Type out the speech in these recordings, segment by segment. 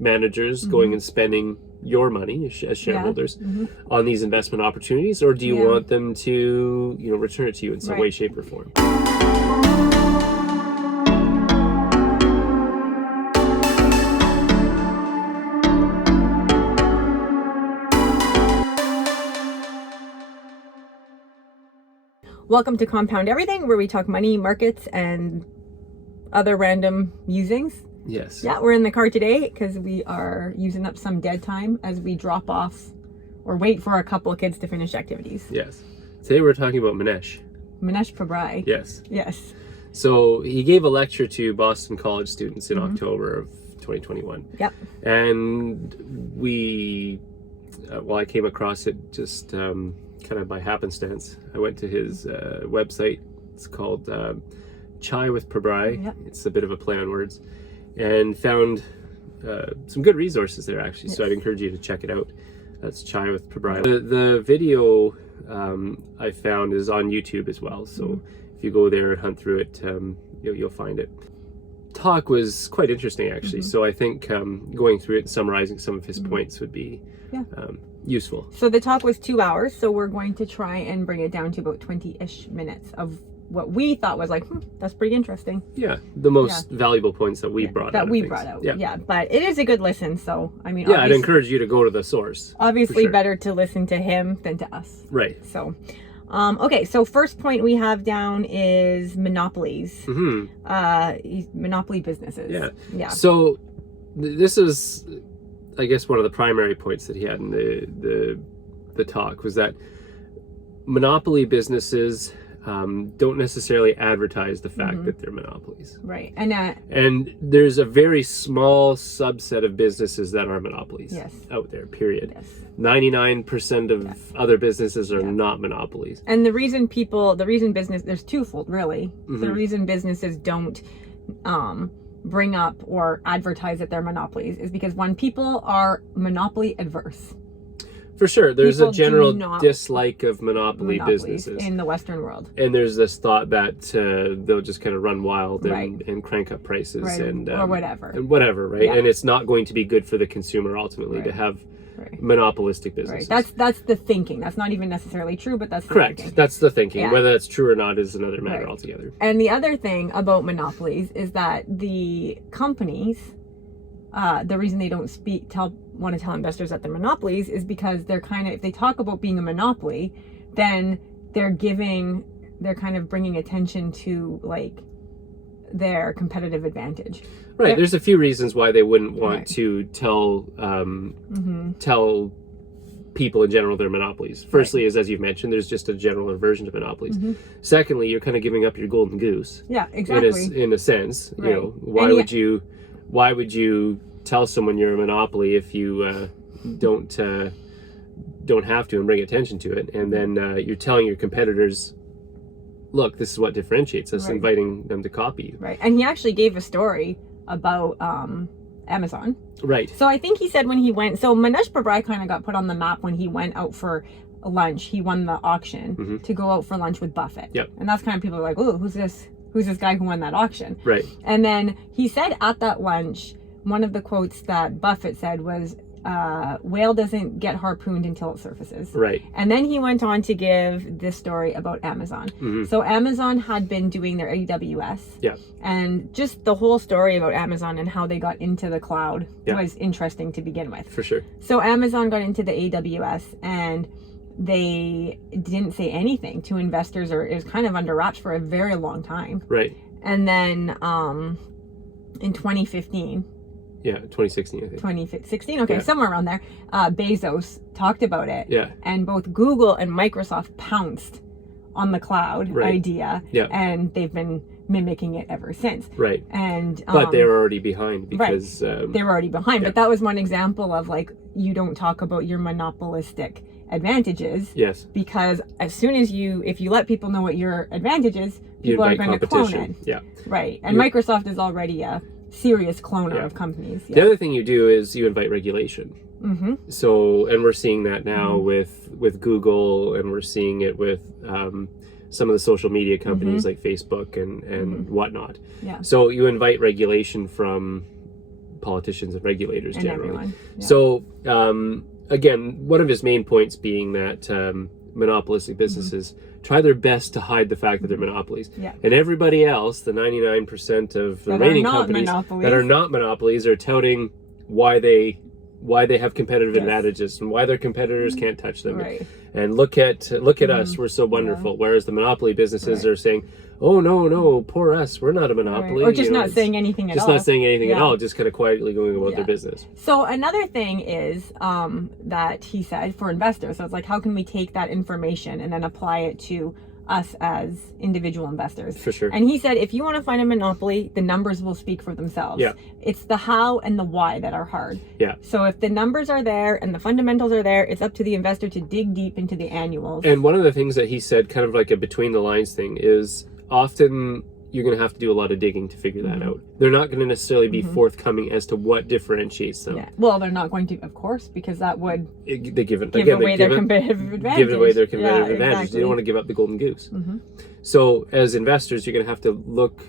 managers going and spending your money as shareholders on these investment opportunities, or do you want them to, return it to you in some way, shape, or form? Welcome to Compound Everything, where we talk money, markets, and other random musings. Yes. Yeah, we're in the car today because we are using up some dead time as we drop off or wait for a couple of kids to finish activities. Yes. Today we're talking about Mohnish. Mohnish Pabrai. Yes. Yes. So he gave a lecture to Boston College students in October of 2021. Yep. And I came across it just kind of by happenstance. I went to his website. It's called Chai with Pabrai. Yep. It's a bit of a play on words. And found some good resources there, actually. Yes. So I'd encourage you to check it out. That's Chai with Pabrai. The video I found is on YouTube as well. So if you go there and hunt through it, you'll find it. Talk was quite interesting, actually. So I think going through it and summarizing some of his points would be useful. So the talk was 2 hours. So we're going to try and bring it down to about 20-ish minutes of what we thought was like, that's pretty interesting. Yeah, the most valuable points that we brought out. Yeah, but it is a good listen. So, I mean, I'd encourage you to go to the source. Obviously, better to listen to him than to us. Right. So, okay, so first point we have down is monopolies. Monopoly businesses. Yeah. So this is, I guess, one of the primary points that he had in the talk was that monopoly businesses don't necessarily advertise the fact that they're monopolies. Right. And there's a very small subset of businesses that are monopolies out there, period. Yes. 99% of other businesses are not monopolies. And the reason business, there's twofold, really. The reason businesses don't bring up or advertise that they're monopolies is because when people are monopoly adverse. For sure, there's a general dislike of monopoly businesses in the Western world, and there's this thought that they'll just kind of run wild and crank up prices or whatever, right? Yeah. And it's not going to be good for the consumer ultimately to have monopolistic businesses. Right. That's the thinking. That's not even necessarily true, but that's the correct. Thinking. That's the thinking. Yeah. Whether that's true or not is another matter altogether. And the other thing about monopolies is that the companies. The reason they don't want to tell investors that they're monopolies is because they're if they talk about being a monopoly, then they're kind of bringing attention to like their competitive advantage. Right. There's a few reasons why they wouldn't want to tell people in general they're monopolies. Firstly, is as you've mentioned, there's just a general aversion to monopolies. Secondly, you're kind of giving up your golden goose. Yeah, exactly. In a sense, why would you tell someone you're a monopoly if you don't have to and bring attention to it? And then you're telling your competitors, look, this is what differentiates us, inviting them to copy you. Right. And he actually gave a story about Amazon. Right. So I think he said when he went, so Mohnish Pabrai kind of got put on the map when he went out for lunch. He won the auction to go out for lunch with Buffett. Yep. And that's kind of people are like, oh, who's this guy who won that auction? Right. And then he said at that lunch, one of the quotes that Buffett said was, whale doesn't get harpooned until it surfaces. Right. And then he went on to give this story about Amazon. So Amazon had been doing their AWS. Yeah. And just the whole story about Amazon and how they got into the cloud was interesting to begin with. For sure. So Amazon got into the AWS and they didn't say anything to investors, or it was kind of under wraps for a very long time. Right. And then in 2015. Yeah, 2016, I think. 2016, okay, somewhere around there. Bezos talked about it. Yeah. And both Google and Microsoft pounced on the cloud idea. Yeah. And they've been mimicking it ever since. Right. And but they were already behind because they were already behind. But that was one example of like, you don't talk about your monopolistic advantages. Yes. Because as soon as if you let people know what your advantage is, people are going to clone it. Yeah. Right. And Microsoft is already a serious cloner of companies. The other thing you do is you invite regulation. So, and we're seeing that now with Google, and we're seeing it with some of the social media companies like Facebook and whatnot. Yeah. So you invite regulation from politicians and regulators And generally. everyone. Yeah. So again, one of his main points being that monopolistic businesses try their best to hide the fact that they're monopolies. Yeah. And everybody else, the 99% of the remaining companies that are not monopolies, are touting why they have competitive advantages and why their competitors can't touch them. Right. And look at us, we're so wonderful. Whereas the monopoly businesses are saying, oh no, poor us, we're not a monopoly. Or just not saying anything at all. Just not saying anything at all, just kind of quietly going about their business. So another thing is that he said for investors, so it's like, how can we take that information and then apply it to us as individual investors? For sure. And he said, if you want to find a monopoly, the numbers will speak for themselves. Yeah. It's the how and the why that are hard. Yeah. So if the numbers are there and the fundamentals are there, it's up to the investor to dig deep into the annuals. And one of the things that he said, kind of like a between the lines thing, is often you're going to have to do a lot of digging to figure that out. They're not going to necessarily be forthcoming as to what differentiates them. Yeah. Well, they're not going to, of course, because that would They give away their competitive advantage. Give away their competitive advantage. Exactly. They don't want to give up the golden goose. So as investors, you're going to have to look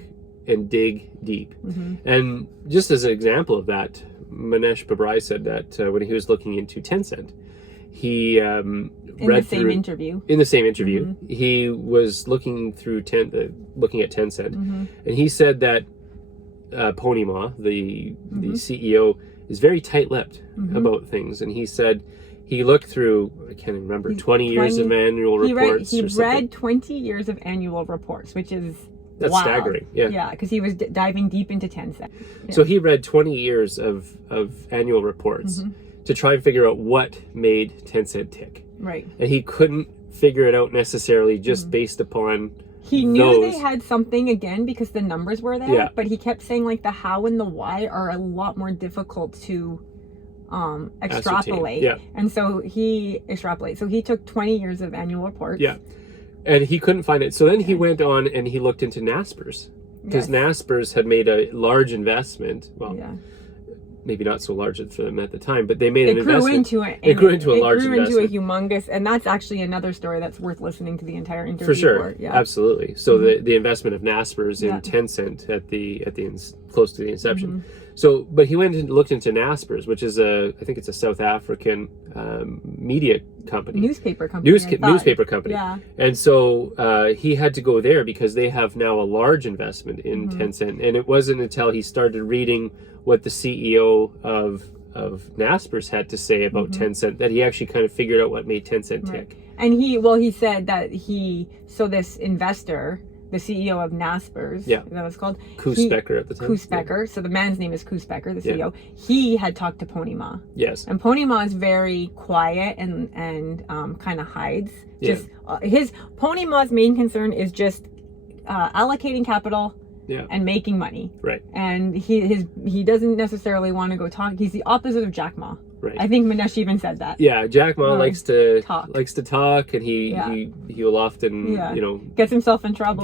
and dig deep. And just as an example of that, Mohnish Pabrai said that when he was looking into Tencent, he in the same interview, he was looking at Tencent, and he said that Pony Ma, the CEO, is very tight-lipped about things, and he said he looked through, I can't even remember, 20 years of annual reports. He read 20 years of annual reports, which is that's staggering. Yeah, because he was diving deep into Tencent. Yeah. So he read 20 years of annual reports to try and figure out what made Tencent tick. Right. And he couldn't figure it out necessarily just based upon he knew they had something, again, because the numbers were there, but he kept saying like the how and the why are a lot more difficult to extrapolate. And so he extrapolated. So he took 20 years of annual reports. Yeah. And he couldn't find it. So then he went on and he looked into Naspers. Because Naspers had made a large investment. Well, maybe not so large for them at the time, but they made an investment. It grew into a humongous, and that's actually another story that's worth listening to the entire interview for. Sure, absolutely. So the investment of Naspers in Tencent close to the inception. So, but he went and looked into Naspers, which is I think it's a South African media company, newspaper company. Newspaper company. Yeah. And so he had to go there because they have now a large investment in Tencent, and it wasn't until he started reading what the CEO of Naspers had to say about Tencent that he actually kind of figured out what made Tencent tick. And he said that this investor, the CEO of Naspers, is that what it's called? Koos Becker at the time. Koos Becker. So the man's name is Koos Becker, the CEO. He had talked to Pony Ma. Yes. And Pony Ma is very quiet and kind of hides. Just his Pony Ma's main concern is just allocating capital and making money. Right. And he doesn't necessarily want to go talk. He's the opposite of Jack Ma. Right. I think Mohnish even said that. Yeah, Jack Ma likes to talk, and he will often gets himself in trouble.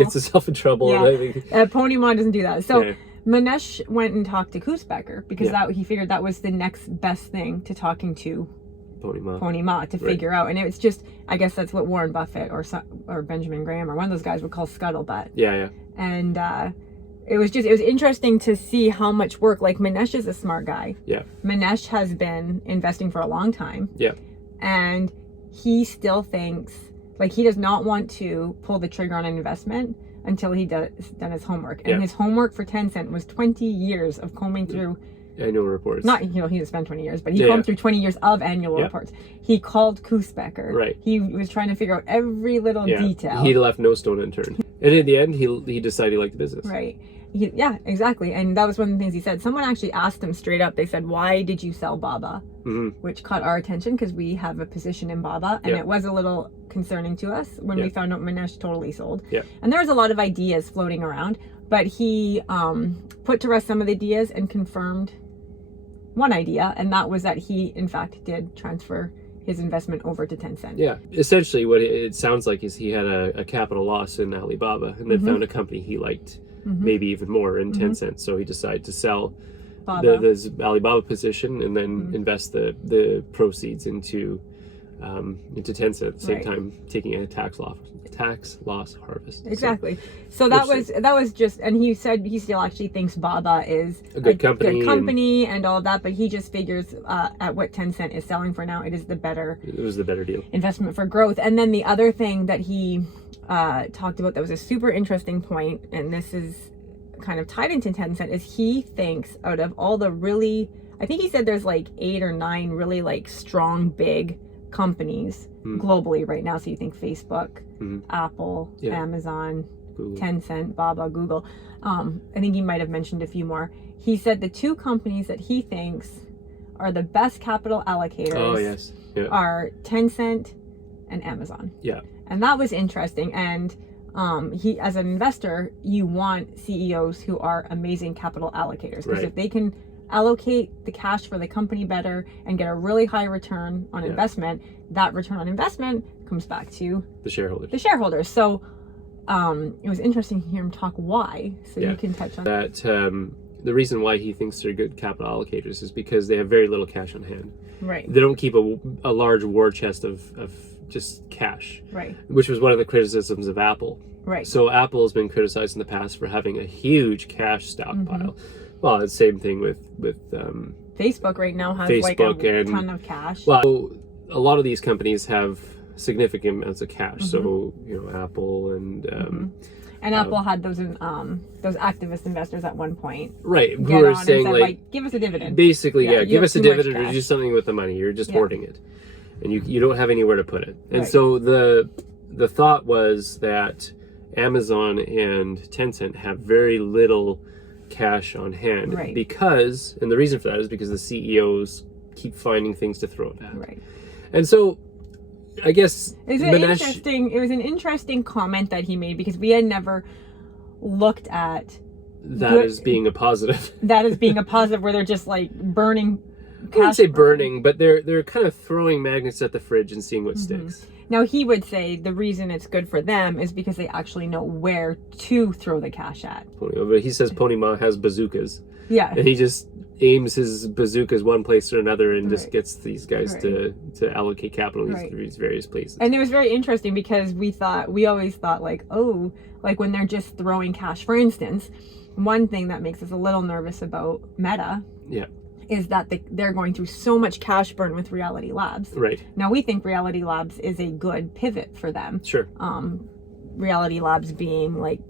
Yeah. Pony Ma doesn't do that. So Mohnish went and talked to Koos Becker because he figured that was the next best thing to talking to Pony Ma to figure out. And it's just, I guess that's what Warren Buffett or Benjamin Graham or one of those guys would call scuttlebutt. Yeah. And it was interesting to see how much work, like Mohnish is a smart guy. Yeah. Mohnish has been investing for a long time. Yeah. And he still thinks, like, he does not want to pull the trigger on an investment until he done his homework. And his homework for Tencent was 20 years of combing through annual reports. Not, he didn't spend 20 years, but he combed through 20 years of annual reports. He called Koos Becker. Right. He was trying to figure out every little detail. He left no stone unturned. And in the end, he decided he liked the business. Right. Yeah, exactly. And that was one of the things he said. Someone actually asked him straight up. They said, why did you sell Baba? Which caught our attention because we have a position in Baba. And it was a little concerning to us when we found out Mohnish totally sold. Yeah. And there was a lot of ideas floating around. But he put to rest some of the ideas and confirmed one idea. And that was that he, in fact, did transfer his investment over to Tencent. Yeah. Essentially, what it sounds like is he had a capital loss in Alibaba and then found a company he liked. Maybe even more in Tencent. So he decided to sell the Alibaba position and then invest the proceeds into into Tencent at the same Right. time taking a tax loss harvest. Exactly. So that was just, and he said he still actually thinks Baba is A good company and all of that, but he just figures at what Tencent is selling for now, it was the better deal. investment for growth. And then the other thing that he talked about that was a super interesting point, and this is kind of tied into Tencent, is he thinks out of all the really, I think he said there's like 8 or 9 really like strong big companies globally right now. So you think Facebook, Apple, Amazon, Google. Tencent, Baba, Google. I think he might have mentioned a few more. He said the 2 companies that he thinks are the best capital allocators are Tencent and Amazon. Yeah. And that was interesting. And he, as an investor, you want CEOs who are amazing capital allocators, because if they can allocate the cash for the company better and get a really high return on investment, that return on investment comes back to the shareholders. So it was interesting to hear him talk why. So you can touch on that. The reason why he thinks they're good capital allocators is because they have very little cash on hand. Right. They don't keep a large war chest of just cash. Right. Which was one of the criticisms of Apple. Right. So Apple has been criticized in the past for having a huge cash stockpile. Well, it's the same thing with Facebook right now has Facebook like a ton of cash. Well, a lot of these companies have significant amounts of cash. So, Apple and Apple had those activist investors at one point. Right. Who were saying said, like, give us a dividend. Basically, give us a dividend or cash. do something with the money. You're just hoarding it. And you don't have anywhere to put it. And Right. so the thought was that Amazon and Tencent have very little cash on hand, Right. because, and the reason for that is because the CEOs keep finding things to throw at. Right. And so I guess it was an interesting comment that he made, because we had never looked at that as being a positive. That as being a positive, where they're just like burning cash. I wouldn't say burning, but they're kind of throwing magnets at the fridge and seeing what sticks. Now, he would say the reason it's good for them is because they actually know where to throw the cash at. But he says Pony Ma has bazookas. Yeah. And he just aims his bazookas one place or another and just gets these guys to allocate capital in these various places. And it was very interesting, because we always thought like, oh, like when they're just throwing cash. For instance, one thing that makes us a little nervous about Meta is that they're going through so much cash burn with Reality Labs. Right. Now, we think Reality Labs is a good pivot for them. Sure. Reality Labs being like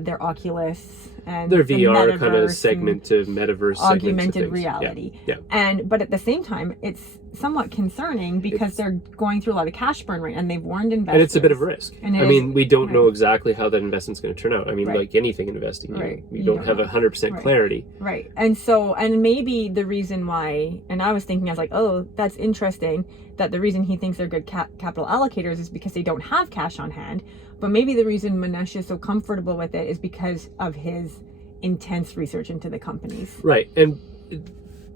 their Oculus and their VR kind of segment of metaverse, augmented reality. Yeah. But at the same time, it's somewhat concerning, because they're going through a lot of cash burn and they've warned investors. And it's a bit of a risk. And I mean, we don't know exactly how that investment's going to turn out. I mean, like anything investing, you don't have 100% clarity. Right. And so, and maybe the reason why, and I was thinking, I was like, oh, that's interesting, that the reason he thinks they're good capital allocators is because they don't have cash on hand. But maybe the reason Mohnish is so comfortable with it is because of his intense research into the companies. Right. And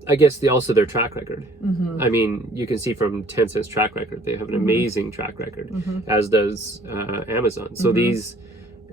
I guess also their track record. I mean, you can see from Tencent's track record, they have an amazing track record, as does Amazon. So these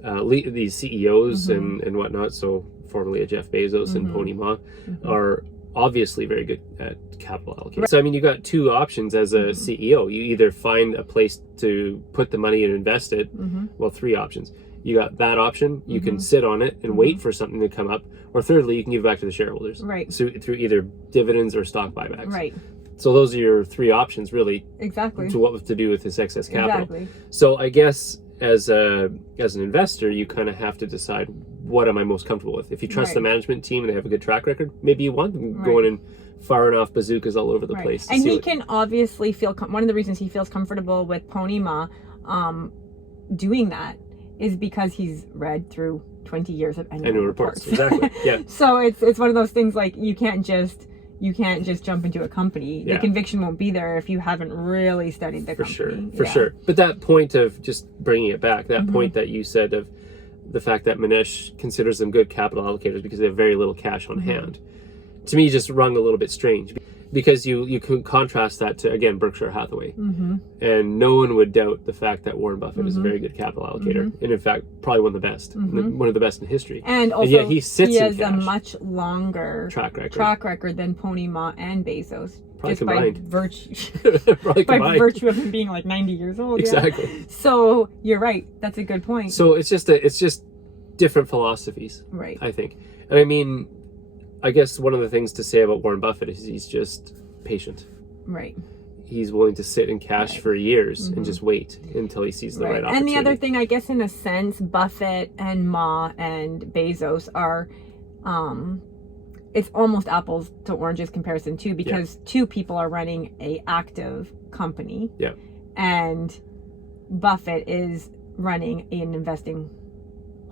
CEOs and whatnot, so formerly Jeff Bezos and Pony Ma, are obviously very good at capital allocation. Right. So I mean, you got 2 options as a CEO. You either find a place to put the money and invest it. Well, 3 options. You got that option. You can sit on it and wait for something to come up. Or thirdly, you can give back to the shareholders. Right. So through either dividends or stock buybacks. Right. So those are your 3 options, really. Exactly. To what to do with this excess capital. Exactly. So I guess as an investor, you kind of have to decide, what am I most comfortable with? If you trust the management team and they have a good track record, maybe you want them going and firing off bazookas all over the place. And he can obviously feel, one of the reasons he feels comfortable with Pony Ma doing that is because he's read through 20 years of annual reports. Exactly. Yeah. So it's one of those things, like you can't just jump into a company. The conviction won't be there if you haven't really studied the company. For sure. But that point of, just bringing it back, that point that you said of the fact that Mohnish considers them good capital allocators because they have very little cash on hand, to me just rung a little bit strange. because you could contrast that to, again, Berkshire Hathaway. Mm-hmm. And no one would doubt the fact that Warren Buffett is a very good capital allocator. And in fact, probably one of the best, one of the best in history. And also, yet he has a much longer track record than Pony Ma and Bezos. Probably just combined. by virtue, Probably by combined. virtue of him being like 90 years old. Exactly. Yeah. So you're right. That's a good point. So it's just different philosophies, right. I think. And I mean, I guess one of the things to say about Warren Buffett is he's just patient. Right. He's willing to sit in cash for years and just wait until he sees the right opportunity. And the other thing, I guess, in a sense, Buffett and Ma and Bezos are, it's almost apples to oranges comparison too, because two people are running a active company. Yeah. And Buffett is running an investing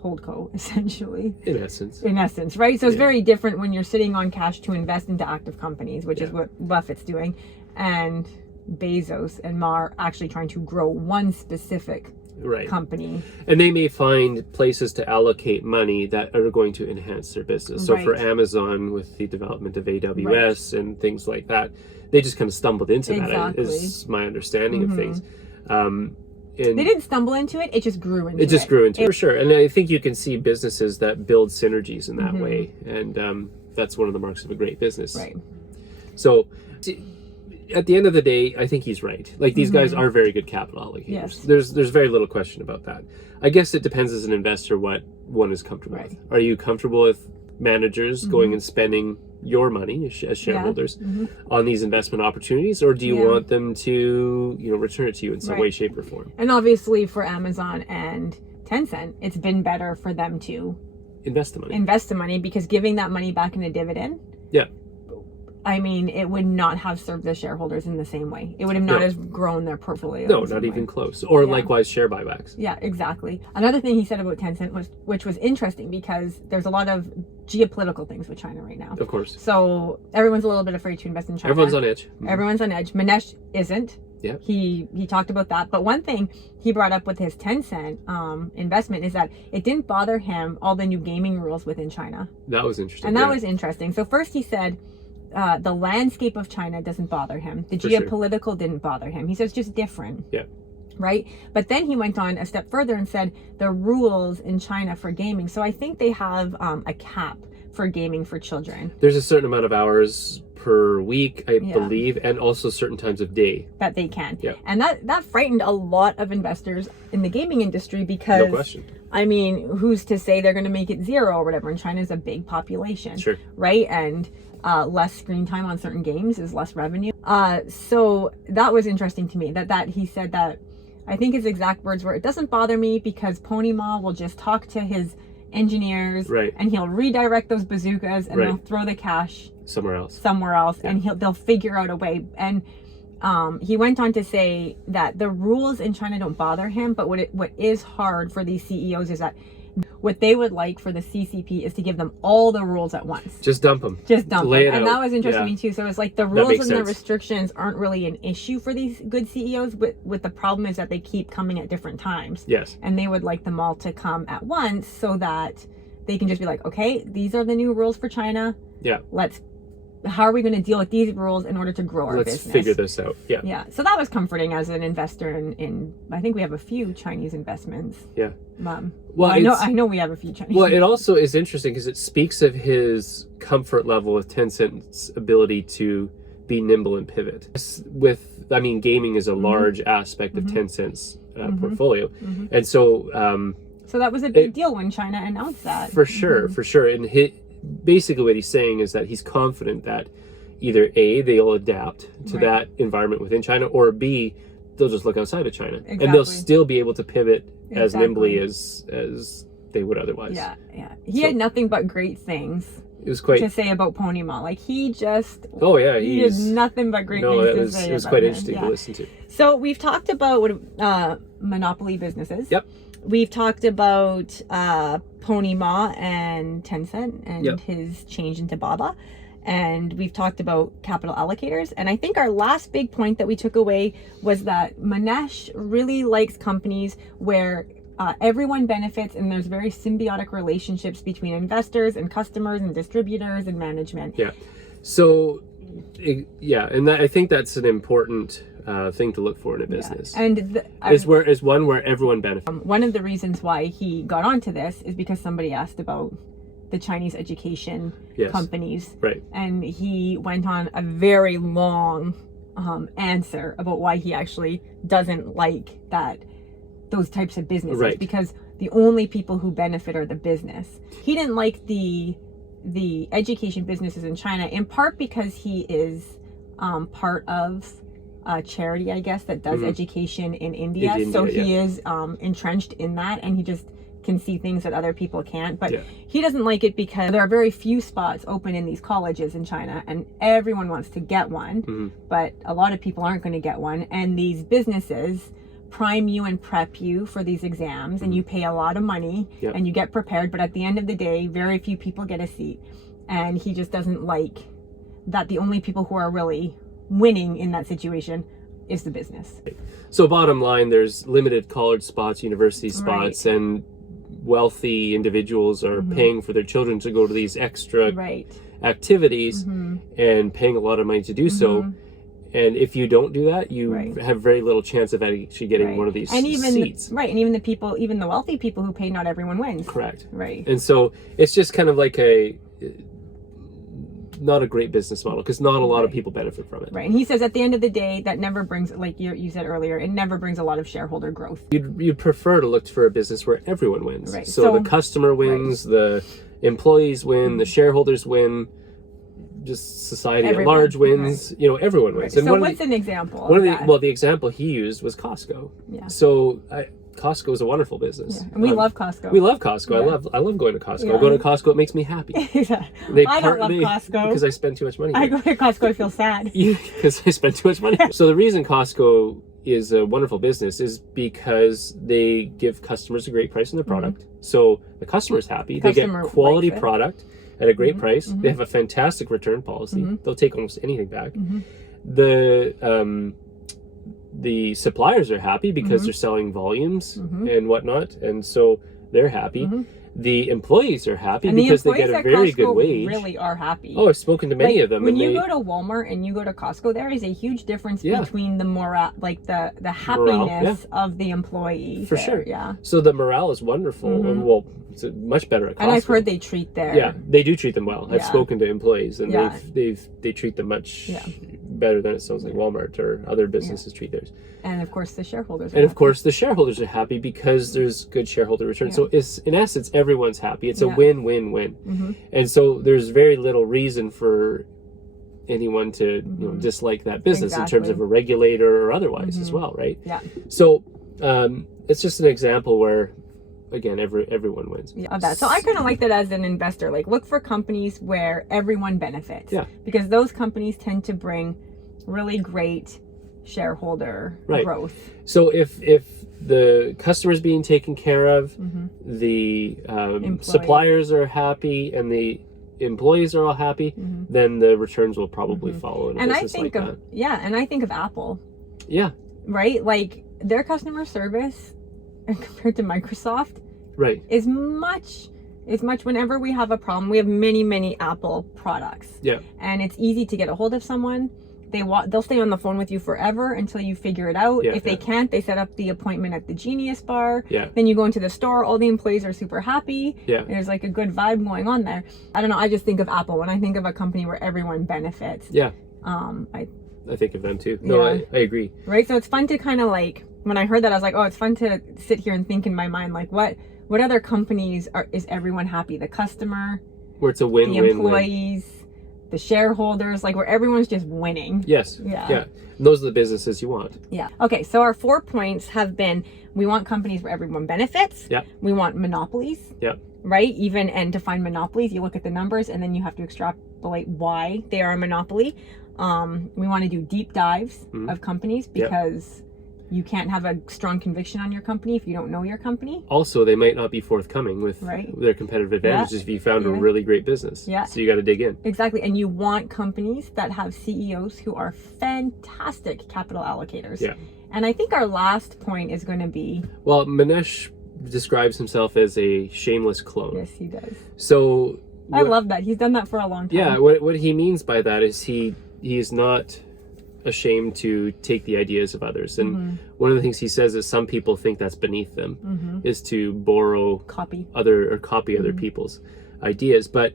holdco, essentially. In essence, right? So it's very different when you're sitting on cash to invest into active companies, which is what Buffett's doing, and Bezos and Ma are actually trying to grow one specific company. And they may find places to allocate money that are going to enhance their business. So for Amazon, with the development of AWS and things like that, they just kind of stumbled into that, is my understanding of things. And they didn't stumble into it, it just grew into it. It just grew into it, for sure. And I think you can see businesses that build synergies in that way. And that's one of the marks of a great business. Right. So at the end of the day, I think he's right. Like, these guys are very good capital allocators. Yes. There's very little question about that. I guess it depends as an investor what one is comfortable with. Are you comfortable with managers going and spending your money as shareholders on these investment opportunities, or do you want them to, return it to you in some way, shape, or form? And obviously for Amazon and Tencent, it's been better for them to invest the money, because giving that money back in a dividend, I mean, it would not have served the shareholders in the same way. It would have not have grown their portfolio. No, not even close. Or likewise, share buybacks. Yeah, exactly. Another thing he said about Tencent which was interesting, because there's a lot of geopolitical things with China right now. Of course. So everyone's a little bit afraid to invest in China. Everyone's on edge. Everyone's on edge. Mohnish isn't. Yeah. He talked about that. But one thing he brought up with his Tencent investment is that it didn't bother him, all the new gaming rules within China. That was interesting. And that was interesting. So first he said, the landscape of China doesn't bother him. The geopolitical didn't bother him. He says it's just different. Yeah. Right? But then he went on a step further and said the rules in China for gaming. So I think they have a cap for gaming for children. There's a certain amount of hours per week, I believe, and also certain times of day that they can. Yeah. And that frightened a lot of investors in the gaming industry, because no question. I mean, who's to say they're going to make it zero or whatever? And China's a big population. Sure. Right? And less screen time on certain games is less revenue. So that was interesting to me, that he said that, I think his exact words were, it doesn't bother me because Pony Ma will just talk to his engineers and he'll redirect those bazookas and they'll throw the cash somewhere else and they'll figure out a way. And he went on to say that the rules in China don't bother him, but what is hard for these CEOs is that what they would like for the CCP is to give them all the rules at once. Just dump them. And that was interesting to me too. So it's like the rules and the restrictions aren't really an issue for these good CEOs, but the problem is that they keep coming at different times. Yes. And they would like them all to come at once so that they can just be like, okay, these are the new rules for China. Yeah. How are we going to deal with these rules in order to grow our business? Let's figure this out. Yeah. Yeah. So that was comforting as an investor in I think we have a few Chinese investments. Yeah. Well, I know we have a few Chinese. Well, it also is interesting because it speaks of his comfort level with Tencent's ability to be nimble and pivot. Gaming is a large aspect of Tencent's portfolio. And so so that was a big deal when China announced that. For sure. And basically what he's saying is that he's confident that either A, they'll adapt to that environment within China, or B, they'll just look outside of China. Exactly. And they'll still be able to pivot as nimbly as they would otherwise. Yeah. He had nothing but great things to say about Pony Ma. Like, he just... Oh, yeah. He had nothing but great things to say. It was quite interesting to listen to. So we've talked about monopoly businesses. Yep. We've talked about Pony Ma and Tencent and his change into Baba. And we've talked about capital allocators. And I think our last big point that we took away was that Mohnish really likes companies where everyone benefits and there's very symbiotic relationships between investors and customers and distributors and management. Yeah. So Yeah, and I think that's an important thing to look for in a business. Yeah. And is one where everyone benefits. One of the reasons why he got onto this is because somebody asked about the Chinese education companies. Right. And he went on a very long answer about why he actually doesn't like those types of businesses. Right. Because the only people who benefit are the business. He didn't like the education businesses in China, in part because he is part of a charity, I guess, that does education in India. So he is entrenched in that, and he just can see things that other people can't. But he doesn't like it because there are very few spots open in these colleges in China, and everyone wants to get one, but a lot of people aren't going to get one. And these businesses prime you and prep you for these exams, and you pay a lot of money and you get prepared, but at the end of the day, very few people get a seat. And he just doesn't like that the only people who are really winning in that situation is the business. So bottom line, there's limited college spots, university spots, and wealthy individuals are paying for their children to go to these extra activities and paying a lot of money to do so. And if you don't do that, you have very little chance of actually getting one of these seats. And even the people, even the wealthy people who pay, not everyone wins. Correct. Right. And so it's just kind of like not a great business model, because not a lot of people benefit from it. Right. And he says at the end of the day, that never brings, like you said earlier, it never brings a lot of shareholder growth. You'd prefer to look for a business where everyone wins. Right. So the customer wins, the employees win, the shareholders win, just society at large wins. You know, everyone wins. And so what's an example? The example he used was Costco. Yeah. So Costco is a wonderful business. Yeah. And we love Costco. We love Costco. Yeah. I love going to Costco. Yeah. I go to Costco, it makes me happy. I don't love Costco. Because I spend too much money there. I go to Costco, I feel sad. Because I spend too much money. So the reason Costco is a wonderful business is because they give customers a great price on their product. So the customer's happy. They get quality product at a great price. They have a fantastic return policy. They'll take almost anything back. The suppliers are happy because they're selling volumes and whatnot, and so they're happy. The employees are happy because they get a very good wage. Really are happy. Oh, I've spoken to many of them. When you go to Walmart and you go to Costco, there is a huge difference between the morale, like the happiness of the employees. For sure. Yeah. So the morale is wonderful. And, well, it's much better at Costco. And I've heard they treat their... Yeah, they do treat them well. I've spoken to employees, and they treat them much better than it sounds like Walmart or other businesses treat theirs. And of course the shareholders are happy because there's good shareholder return. So it's, in essence, everyone's happy. It's a win-win-win. And so there's very little reason for anyone to dislike that business in terms of a regulator or otherwise as well, right? Yeah. So it's just an example where, again, everyone wins. Of that. So I kind of like that as an investor. Like, look for companies where everyone benefits. Yeah. Because those companies tend to bring really great shareholder growth. So if the customer's being taken care of, the suppliers are happy, and the employees are all happy, then the returns will probably follow in a business like that. And I think of Apple. Yeah. Right? Like, their customer service compared to Microsoft is much whenever we have a problem. We have many Apple products, and it's easy to get a hold of someone. They'll stay on the phone with you forever until you figure it out. If they can't, they set up the appointment at the Genius Bar. Then you go into the store, all the employees are super happy. There's like a good vibe going on there. I don't know, I just think of Apple when I think of a company where everyone benefits. I think of them too. No, I agree. Right? So it's fun to kind of like, when I heard that, I was like, oh, it's fun to sit here and think in my mind, like, what other companies is everyone happy? The customer, where it's a win-win-win. The employees, the shareholders, like where everyone's just winning. Yes. Yeah. And those are the businesses you want. Yeah. Okay, so our 4 points have been, we want companies where everyone benefits. Yeah. We want monopolies. Yeah. Right? And to find monopolies, you look at the numbers and then you have to extrapolate why they are a monopoly. We want to do deep dives of companies because you can't have a strong conviction on your company if you don't know your company. Also, they might not be forthcoming with their competitive advantages if you found a really great business. Yeah. So you got to dig in. Exactly. And you want companies that have CEOs who are fantastic capital allocators. Yeah. And I think our last point is going to be... Well, Mohnish describes himself as a shameless clone. Yes, he does. So... I love that. He's done that for a long time. Yeah. What he means by that is he he is not ashamed to take the ideas of others. And one of the things he says is some people think that's beneath them, is to borrow, copy other people's ideas. But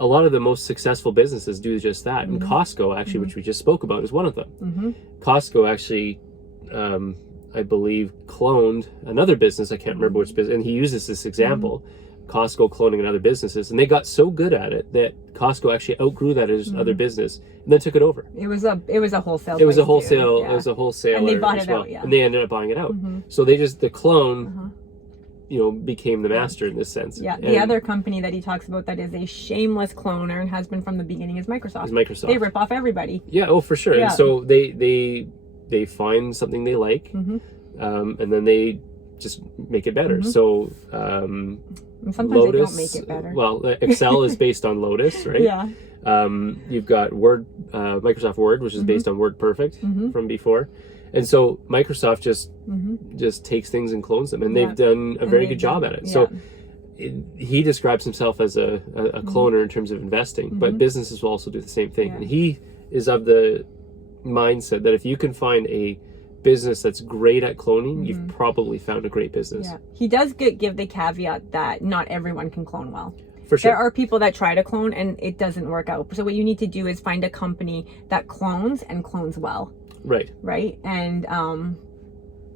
a lot of the most successful businesses do just that. And Costco, actually, which we just spoke about, is one of them. Costco actually, I believe, cloned another business. I can't remember which business, and he uses this example. Costco cloning another businesses, and they got so good at it that Costco actually outgrew that as other business and then took it over. It was a wholesale. It was a wholesale. Too, yeah. It was a wholesaler, and they bought as it well. out, yeah. And they ended up buying it out. So they just the clone, became the master in this sense. Yeah. The other company that he talks about that is a shameless cloner and has been from the beginning is Microsoft. They rip off everybody. Yeah. Oh, for sure. Yeah. And so they find something they like, and then they just make it better. So. And sometimes Lotus, they don't make it better. Well, Excel is based on Lotus, right? Yeah. You've got Word, Microsoft Word, which is based on WordPerfect from before, and so Microsoft just takes things and clones them, and they've done a very good job at it. So he describes himself as a cloner in terms of investing, but businesses will also do the same thing. And he is of the mindset that if you can find a business that's great at cloning, you've probably found a great business. Yeah. He does give the caveat that not everyone can clone well. For sure. There are people that try to clone and it doesn't work out. So what you need to do is find a company that clones and clones well. Right. Right. And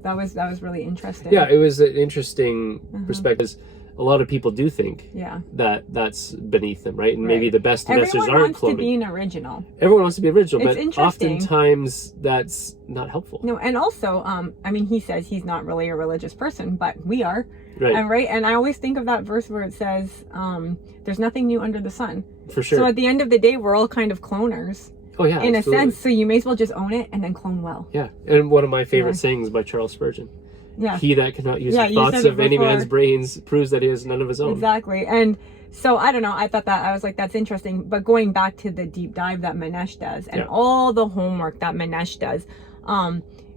that was really interesting. Yeah, it was an interesting perspective. A lot of people do think that that's beneath them, right? And maybe the best investors Everyone aren't wants to cloning. be an original. Everyone wants to be original, It's but interesting. oftentimes that's not helpful. No, and also, I mean, he says he's not really a religious person, but we are. Right. And I always think of that verse where it says, there's nothing new under the sun. For sure. So at the end of the day, we're all kind of cloners. Oh, yeah. In absolutely. a sense, so you may as well just own it and then clone well. Yeah. And one of my favorite sayings by Charles Spurgeon. Yeah. He that cannot use the you thoughts said it of any before. man's brains proves that he has none of his own. Exactly. And so I don't know, I thought that, I was like, that's interesting. But going back to the deep dive that Mohnish does and all the homework that Mohnish does,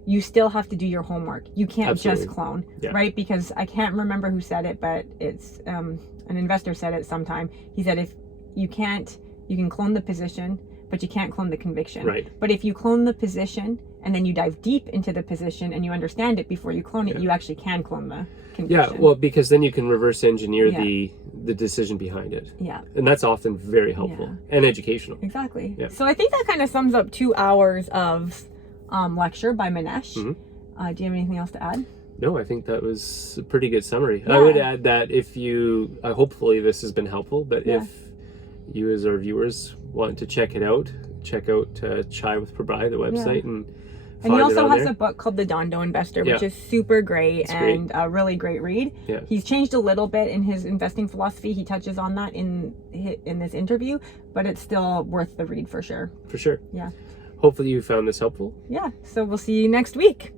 you still have to do your homework. You can't just clone, right? Because I can't remember who said it, but it's an investor said it sometime. He said, if you can clone the position, but you can't clone the conviction. Right. But if you clone the position and then you dive deep into the position and you understand it before you clone it, you actually can clone the conviction. Yeah, well, because then you can reverse engineer the decision behind it. Yeah. And that's often very helpful and educational. Exactly. Yeah. So I think that kind of sums up 2 hours of lecture by Mohnish. Do you have anything else to add? No, I think that was a pretty good summary. I would add that if you, hopefully this has been helpful, but if you as our viewers want to check it out, check out Chai with Pabrai, the website, and he also has there. a book called The Dondo Investor, which is super great and a really great read. Yeah. He's changed a little bit in his investing philosophy. He touches on that in this interview, but it's still worth the read for sure. For sure. Yeah. Hopefully you found this helpful. Yeah. So we'll see you next week.